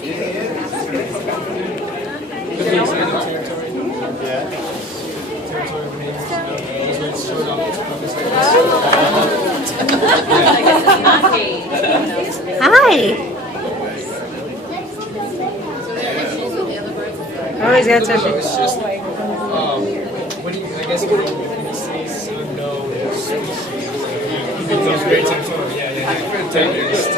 Hi. Oh, he's got something. It's just, when you, I guess when he sees unknown species, he becomes very territorial. Yeah, yeah. Very territorial.